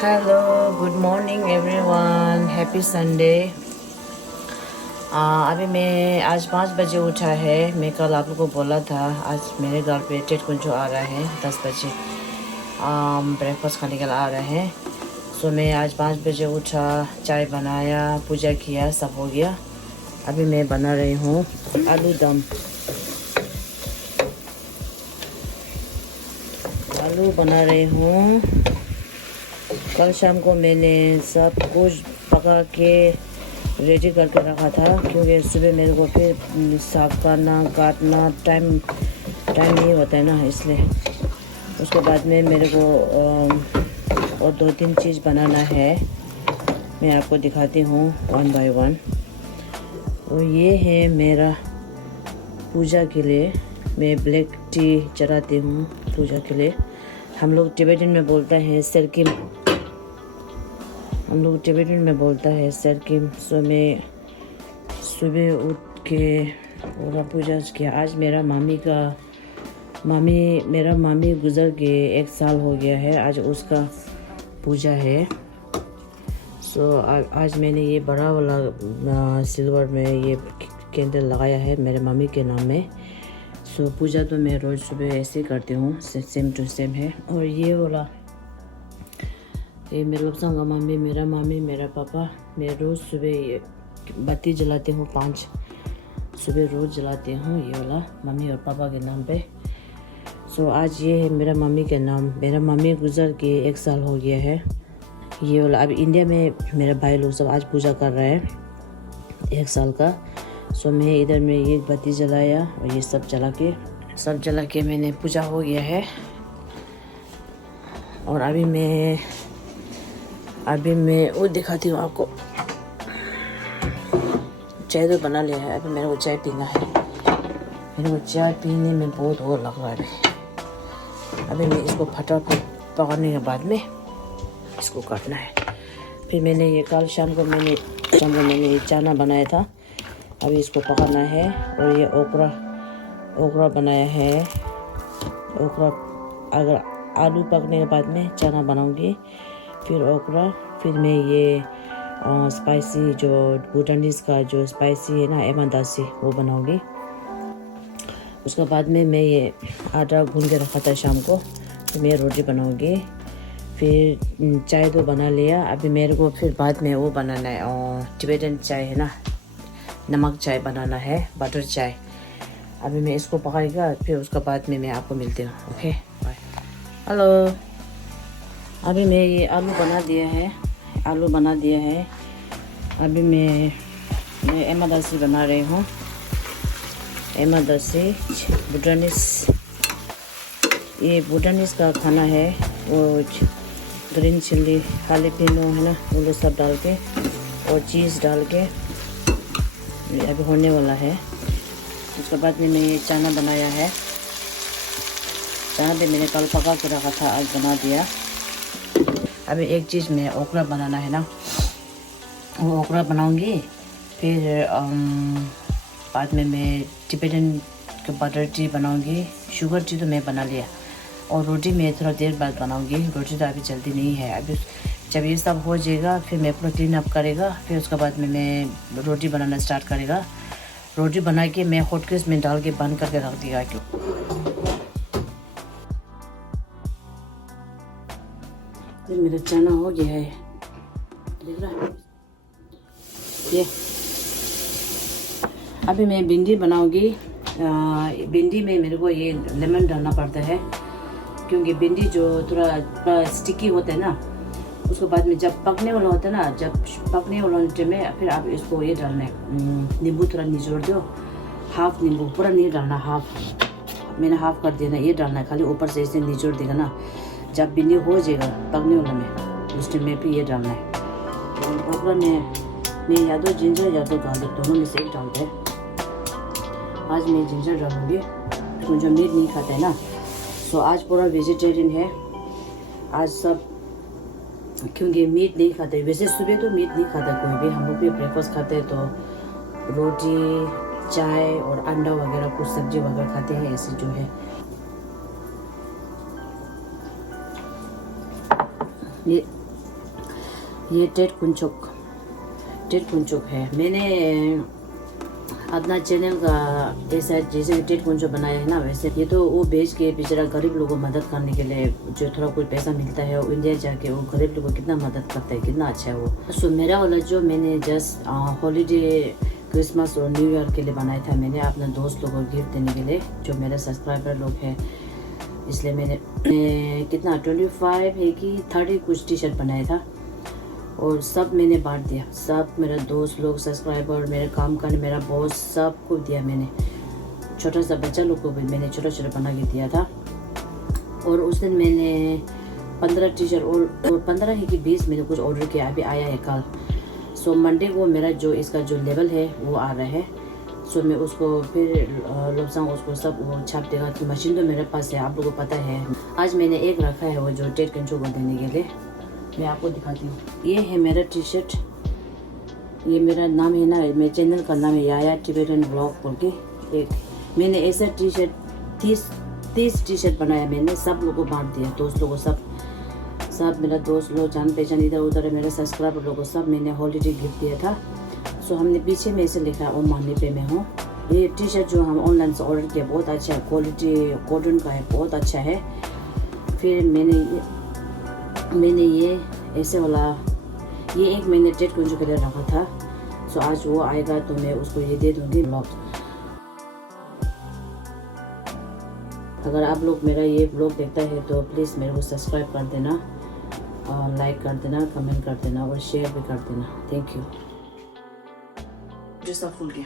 Hello, good morning everyone, happy Sunday. अभी मैं आज 5 बजे उठा है। मैं कल आप लोगों को बोला था आज मेरे घर पे टेट कुंजो आ रहा है 10 बजे ब्रेकफास्ट खाने के लिए आ रहा है। सो मैं आज 5 बजे उठा, चाय बनाया, पूजा किया, सब हो गया। अभी मैं बना रही हूँ आलू दम। आलू बना रही हूँ। कल शाम को मैंने सब कुछ पका के रेडी करके रखा था, क्योंकि सुबह मेरे को फिर साफ करना काटना टाइम नहीं होता है ना, इसलिए। उसके बाद में मेरे को और 2-3 चीज़ बनाना है। मैं आपको दिखाती हूँ वन बाय वन। और ये है मेरा पूजा के लिए, मैं ब्लैक टी चढ़ाती हूँ पूजा के लिए। हम लोग टिबेटन में बोलते हैं सरकिम। सो मैं सुबह उठ के पूरा पूजा किया। आज मेरा मामी गुजर के 1 साल हो गया है। आज उसका पूजा है। सो आज मैंने ये बड़ा वाला सिल्वर में ये कैंडल लगाया है मेरे मम्मी के नाम में। सो पूजा तो मैं रोज़ सुबह ऐसे ही करती हूँ, सेम टू सेम है। और ये वाला ये मेरे लोग मम्मी, मेरा पापा, मैं रोज़ सुबह ये बत्ती जलाती हूँ 5 सुबह रोज़ जलाती हूँ, ये वाला मम्मी और पापा के नाम पे। सो आज ये है मेरा मम्मी के नाम। मेरा मम्मी गुजर के 1 साल हो गया है। ये वाला अब इंडिया में मेरे भाई लोग सब आज पूजा कर रहे हैं 1 साल का। सो मैं इधर में ये बत्ती जलाया और ये सब जला के मैंने पूजा हो गया है। और अभी मैं वो दिखाती हूँ आपको। चाय तो बना लिया है, अभी मेरे को चाय पीना है। मेरे को चाय पीने में बहुत वो लग रहा है। अभी मैं इसको फटाफट पकाने के बाद में इसको काटना है। फिर मैंने ये कल शाम को मैंने ये चना बनाया था, अभी इसको पकाना है। और ये ओकरा बनाया है। ओकरा अगर आलू पकने के बाद में चना बनाऊंगी, फिर ओकरा, फिर मैं ये स्पाइसी जो भूटानीज का जो स्पाइसी है ना एमादासी, वो बनाऊंगी। उसके बाद में मैं ये आटा भून के रखा था शाम को, तो मैं रोटी बनाऊंगी। फिर चाय तो बना लिया। अभी मेरे को फिर बाद में वो बनाना है, और टिबेटन चाय है ना, नमक चाय बनाना है, बटर चाय। अभी मैं इसको पकाएगा, फिर उसके बाद में मैं आपको मिलती हूँ। Okay, bye. हेलो, अभी मैं ये आलू बना दिया है। अभी मैं एमादासी बना रही हूँ। एमादासी भूटानीस का खाना है। वो ग्रीन चिल्ली, काले पिनो है ना, वो लोग सब डाल के और चीज़ डाल के अभी होने वाला है। उसके बाद में ये चना बनाया है। चना भी मैंने कल पका के रखा था, आज बना दिया। अभी एक चीज़ में ओकरा बनाना है ना, वो ओकरा बनाऊंगी। फिर बाद में मैं टिबेटन का बटर टी बनाऊंगी। शुगर टी तो मैं बना लिया। और रोटी मैं थोड़ा देर बाद बनाऊंगी। रोटी तो अभी जल्दी नहीं है। अभी जब ये सब हो जाएगा, फिर मैं पूरा क्लीन अप करेगा, फिर उसके बाद में मैं रोटी बनाना स्टार्ट करेगा। रोटी बना के मैं हॉट केस में डाल के बंद करके रख दिया। फिर मेरा चना हो गया है, देख रहा है ये। अभी मैं भिंडी बनाऊंगी। भिंडी में मेरे को ये लेमन डालना पड़ता है, क्योंकि भिंडी जो थोड़ा स्टिकी होता है ना, उसके बाद में जब पकने वाला होता है ना, फिर आप इसको ये डालना है, नींबू थोड़ा निचोड़ दो, हाफ नींबू, पूरा नहीं डालना, हाफ मैंने हाफ कर दिया ना, ये डालना है खाली, ऊपर से इसे निचोड़ देगा ना। जब भिंडी हो जाएगा पकने वाला में, उस टाइम में भी ये डालना है। ओकरा में मैं या तो जिंजर या तो गार्लिक, दोनों में से एक डालते हैं। आज मैं जिंजर डालूँगी, मुझे मीट नहीं खाता है ना। सो आज पूरा वेजिटेरियन है आज सब, क्योंकि मीट नहीं खाते। वैसे सुबह तो मीट नहीं खाता कोई भी, हम लोग भी ब्रेकफास्ट खाते हैं तो रोटी, चाय और अंडा वगैरह कुछ सब्जी वगैरह खाते हैं, ऐसे जो है। ये टेट कुंचुक है। मैंने अपना चैनल का ऐसा जैसे टेट कुंचुक बनाया है ना, वैसे ये तो वो बेच के बेचारा गरीब लोगों को मदद करने के लिए जो थोड़ा कोई पैसा मिलता है, वो इंडिया जाके वो गरीब लोगों को कितना मदद करता है, कितना अच्छा है वो। सो मेरा वाला जो मैंने जस्ट हॉलीडे क्रिसमस और न्यू ईयर के लिए बनाया था, मैंने अपने दोस्त लोगों को गिफ्ट देने के लिए जो मेरे सब्सक्राइबर लोग हैं, इसलिए मैंने कितना 25 है कि 30 कुछ टी शर्ट बनाया था और सब मैंने बांट दिया। सब मेरा दोस्त लोग, सब्सक्राइबर, मेरे काम करने मेरा बॉस, सबको दिया मैंने। छोटा सा बच्चा लोग को भी मैंने छोटा छोटा बना के दिया था। और उस दिन मैंने 15 टी शर्ट और 15 है कि 20 मैंने कुछ ऑर्डर किया, अभी आया है कल। सो मंडे को मेरा जो इसका जो लेवल है वो आ रहा है। सो मैं उसको फिर लोबसांग उसको सब वो छाप देगा। तो मशीन तो मेरे पास है, आप लोगों को पता है। आज मैंने एक रखा है वो जो टेट कुंचुक को देने के लिए, मैं आपको दिखाती हूँ। ये है मेरा टी शर्ट, ये मेरा नाम है ना, मेरे चैनल का नाम है याया टिबेटन ब्लॉग बोल के। एक मैंने ऐसा टी शर्ट 30 टी शर्ट बनाया, मैंने सब लोगों को बांट दिया, दोस्त लोगों को सब मेरा दोस्त लोग, जान पहचान इधर उधर है, मेरे सब्सक्राइबर लोगों को सब मैंने हॉलीडे गिफ्ट दिया था। सो हमने पीछे में ऐसे लिखा ओ मानी पे मैं हूँ। ये टी शर्ट जो हम ऑनलाइन से ऑर्डर किया बहुत अच्छा है, क्वालिटी कॉटन का है, बहुत अच्छा है। फिर मैंने ये ऐसे वाला ये एक महीने टेट कुंचुक के लिए रखा था। सो आज वो आएगा तो मैं उसको ये दे दूँगी ब्लॉग। अगर आप लोग मेरा ये ब्लॉग देखता है तो प्लीज़ मेरे को सब्सक्राइब कर देना, लाइक कर देना, कमेंट कर देना और शेयर भी कर देना। Thank you. जो सब फूल गया।